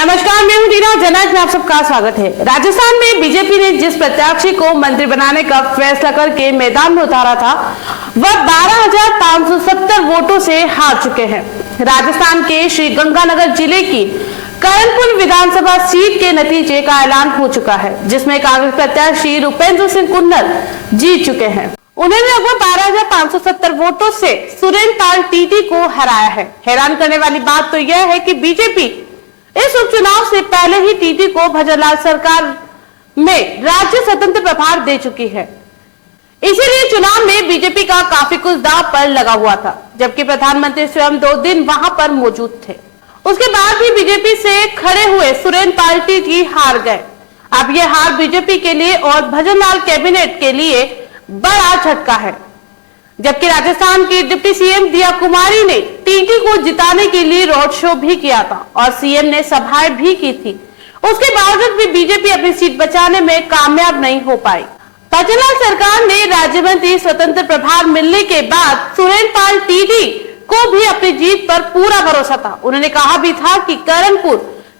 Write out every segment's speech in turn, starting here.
नमस्कार, मैं हूं रीना। जनक में आप सबका स्वागत है। राजस्थान में बीजेपी ने जिस प्रत्याशी को मंत्री बनाने का फैसला करके मैदान में उतारा था, वह 12,570 वोटों से हार चुके हैं। राजस्थान के श्रीगंगानगर जिले की करणपुर विधानसभा सीट के नतीजे का ऐलान हो चुका है, जिसमें कांग्रेस प्रत्याशी रूपेंद्र सिंह कुन्नर जीत चुके हैं। उन्होंने लगभग 12,570 वोटों से सुरेंद्र पाल टीटी को हराया है। हैरान करने वाली बात तो यह है कि बीजेपी इस उपचुनाव से पहले ही टीटी को भजनलाल सरकार में राज्य स्वतंत्र प्रभार दे चुकी है। इसीलिए चुनाव में बीजेपी का काफी कुछ दांव पर लगा हुआ था, जबकि प्रधानमंत्री स्वयं 2 दिन वहां पर मौजूद थे। उसके बाद भी बीजेपी से खड़े हुए सुरेंद्र पाल टीटी हार गए। अब यह हार बीजेपी के लिए और भजनलाल कैबिनेट के लिए बड़ा झटका है। जबकि राजस्थान की डिप्टी सीएम दिया कुमारी ने टीटी को जिताने के लिए रोड शो भी किया था और सीएम ने सभाएं भी की थी, उसके बावजूद भी बीजेपी अपनी सीट बचाने में कामयाब नहीं हो पाई। भजनलाल सरकार ने राज्य मंत्री स्वतंत्र प्रभार मिलने के बाद सुरेंद्र पाल टीटी को भी अपनी जीत पर पूरा भरोसा था। उन्होंने कहा भी था कि करणपुर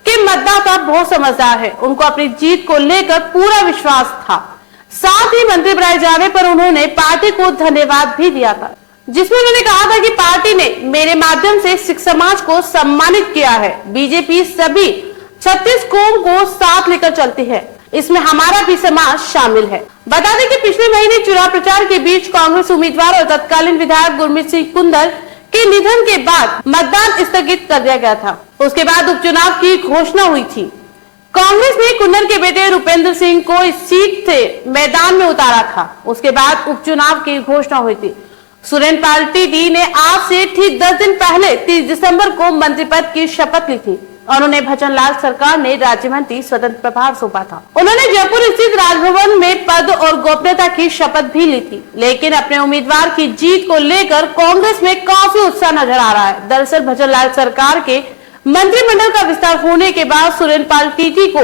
के मतदाता बहुत समझदार है, उनको अपनी जीत को लेकर पूरा विश्वास था। साथ ही मंत्री बनाए जाने पर उन्होंने पार्टी को धन्यवाद भी दिया था, जिसमें उन्होंने कहा था कि पार्टी ने मेरे माध्यम से सिख समाज को सम्मानित किया है। बीजेपी सभी 36 कौम को साथ लेकर चलती है, इसमें हमारा भी समाज शामिल है। बता दें कि पिछले महीने चुनाव प्रचार के बीच कांग्रेस उम्मीदवार और तत्कालीन विधायक गुरमीत सिंह कुंदर के निधन के बाद मतदान स्थगित कर दिया गया था। उसके बाद उपचुनाव की घोषणा हुई थी। कांग्रेस ने कुन्नर के बेटे रूपेंद्र सिंह को इस सीट से मैदान में उतारा था। उसके बाद उपचुनाव की घोषणा हुई थी। सुरेंद्र पाल टीटी ने आज से ठीक 10 दिन पहले 30 दिसंबर को मंत्री पद की शपथ ली थी और उन्हें भजनलाल सरकार ने राज्य मंत्री स्वतंत्र प्रभार सौंपा था। उन्होंने जयपुर स्थित राजभवन में पद और गोपनीयता की शपथ भी ली थी, लेकिन अपने उम्मीदवार की जीत को लेकर कांग्रेस में काफी उत्साह नजर आ रहा है। दरअसल भजनलाल सरकार के मंत्रिमंडल का विस्तार होने के बाद सुरेंद्र पाल टीटी को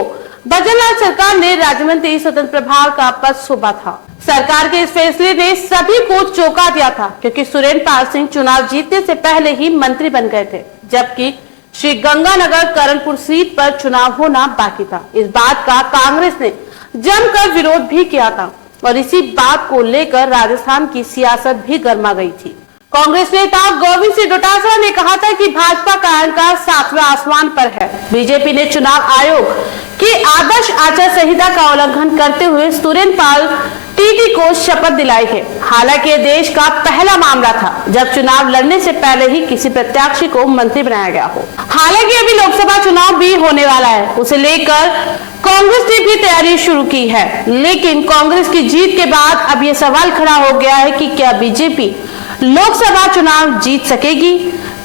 भजनलाल सरकार ने राज्य मंत्री स्वतंत्र प्रभार का पद सौंपा था। सरकार के इस फैसले ने सभी को चौंका दिया था, क्योंकि सुरेंद्र पाल सिंह चुनाव जीतने से पहले ही मंत्री बन गए थे, जबकि श्री गंगानगर करणपुर सीट पर चुनाव होना बाकी था। इस बात का कांग्रेस ने जमकर विरोध भी किया था और इसी बात को लेकर राजस्थान की सियासत भी गर्मा गई थी। कांग्रेस नेता गोविंद सिंह डोटासरा ने कहा था कि भाजपा का अहंकार 7वें आसमान पर है। बीजेपी ने चुनाव आयोग की आदर्श आचार संहिता का उल्लंघन करते हुए सुरेंद्र पाल टीटी को शपथ दिलाई है। हालांकि यह देश का पहला मामला था जब चुनाव लड़ने से पहले ही किसी प्रत्याशी को मंत्री बनाया गया हो। हालांकि अभी लोकसभा चुनाव भी होने वाला है, उसे लेकर कांग्रेस ने भी तैयारी शुरू की है। लेकिन कांग्रेस की जीत के बाद अब यह सवाल खड़ा हो गया है कि क्या बीजेपी लोकसभा चुनाव जीत सकेगी?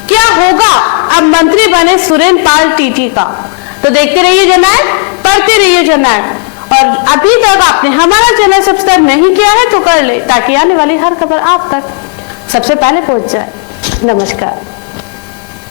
क्या होगा अब मंत्री बने सुरेंद्र पाल टीटी का? तो देखते रहिए जननायक, पढ़ते रहिए जननायक। और अभी तक आपने हमारा चैनल सब्सक्राइब नहीं किया है तो कर ले, ताकि आने वाली हर खबर आप तक सबसे पहले पहुंच जाए। नमस्कार।